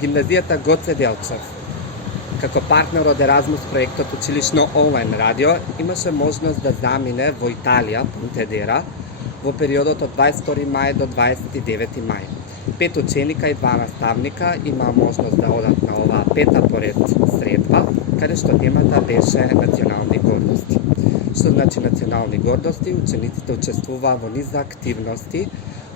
Гимназијата Гоце Делчев, како партнер од Еразмус проектот Училишно онлайн радио, имаше можност да замине во Италија, Понтедера, во периодот од 22 мај до 29 мај. 5 ученика и 2 наставника имаа можност да одат на оваа пета поред средба, каде што темата беше национални гордости. Што значи национални гордости? Учениците учествуваа во низ активности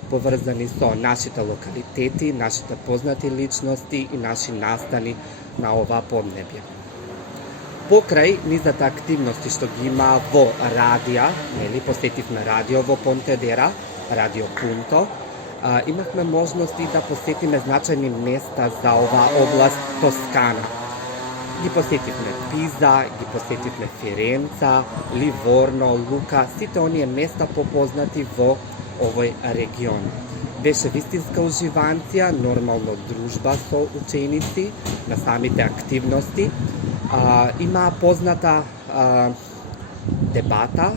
поврзани со нашите локалитети, нашите познати личности и наши настани на оваа поднебје. Покрај низата активности што ги има во радија, посетивме радио во Понтедера, Радио Пунто, имавме можности да посетиме значајни места за оваа област Тоскана. Ги посетивме Пиза, ги посетивме Фиренца, Ливорно, Лука, сите оние места попознати во овој регион. Беше вистинска уживанција, нормално дружба со ученици на самите активности. Има позната дебата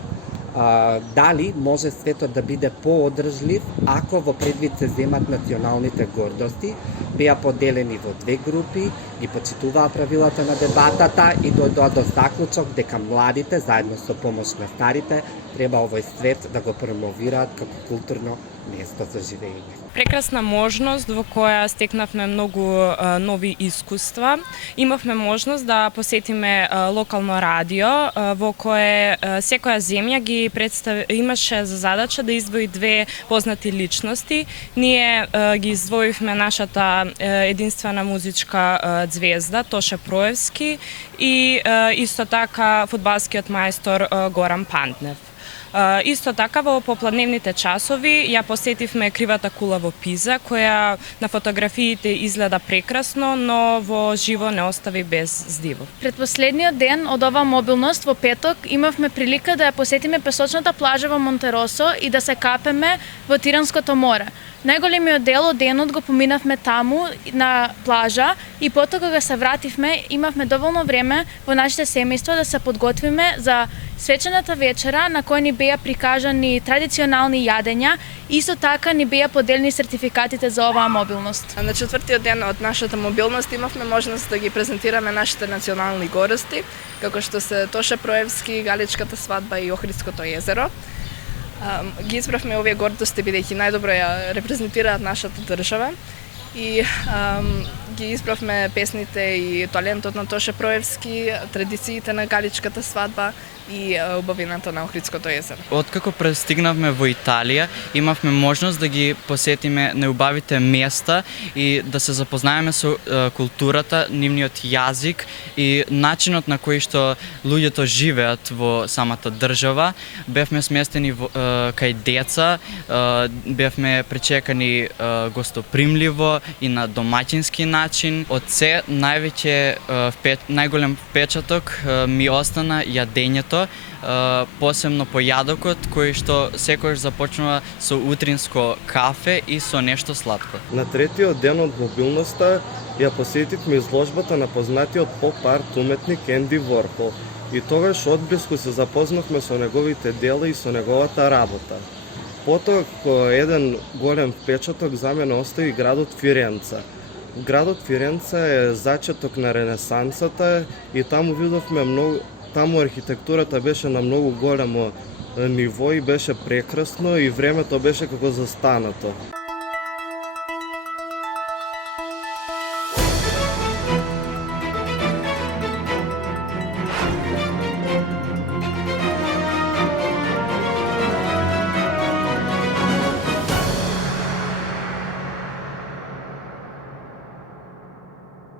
дали може светот да биде поодржлив ако во предвид се земат националните гордости. Беа поделени во две групи, ги почитуваа правилата на дебатата и дојдоа до заклучок дека младите, заедно со помош на старите, треба овој свет да го промовираат како културно место за живење. Прекрасна можност во која стекнавме многу нови искуства. Имавме можност да посетиме локално радио во кое секоја земја ги имаше за задача да издвои две познати личности. Ние ги издвоивме нашата единствена музичка звезда Тоше Проевски и исто така фудбалскиот мајстор Горан Пантнев. Исто така во попладневните часови ја посетивме Кривата кула во Пиза, која на фотографиите изгледа прекрасно, но во живо не остави без здиво. Предпоследниот ден од оваа мобилност во петок имавме прилика да ја посетиме песочната плажа во Монтеросо и да се капеме во Тиранското море. Најголемиот дел од денот го поминавме таму на плажа и потоа кога се вративме имавме доволно време во нашите семејства да се подготвиме за свечената вечера на која ни беа прикажани традиционални јадења, исто така ни беа поделени сертификатите за оваа мобилност. На четвртиот ден од нашата мобилност имавме можност да ги презентираме нашите национални гордости, како што се Тоше Проевски, Галичката свадба и Охридското езеро. Ги избравме овие гордости бидејќи најдобро ја репрезентираат нашата држава и ги избравме песните и талентот на Тоше Проевски, традициите на Галичката свадба и убавината на Охридското езеро. Откако пристигнавме во Италија, имавме можност да ги посетиме најубавите места и да се запознаеме со културата, нивниот јазик и начинот на кој што луѓето живеат во самата држава. Бевме сместени кај деца, бевме пречекани гостопримливо и на домаќински начин. Од се најголем впечаток ми остана јадењето, посебно појадокот кој што секојаш започнува со утринско кафе и со нешто сладко. На третиот ден од мобилноста ја посетивме изложбата на познатиот поп-арт уметник Енди Ворхол и тогаш одблиску се запознавме со неговите дела и со неговата работа. Потоа еден голем впечаток за мене остави градот Фиренца. Градот Фиренца е зачеток на Ренесансата и таму видовме таму архитектурата беше на многу големо ниво и беше прекрасно и времето беше како застанато.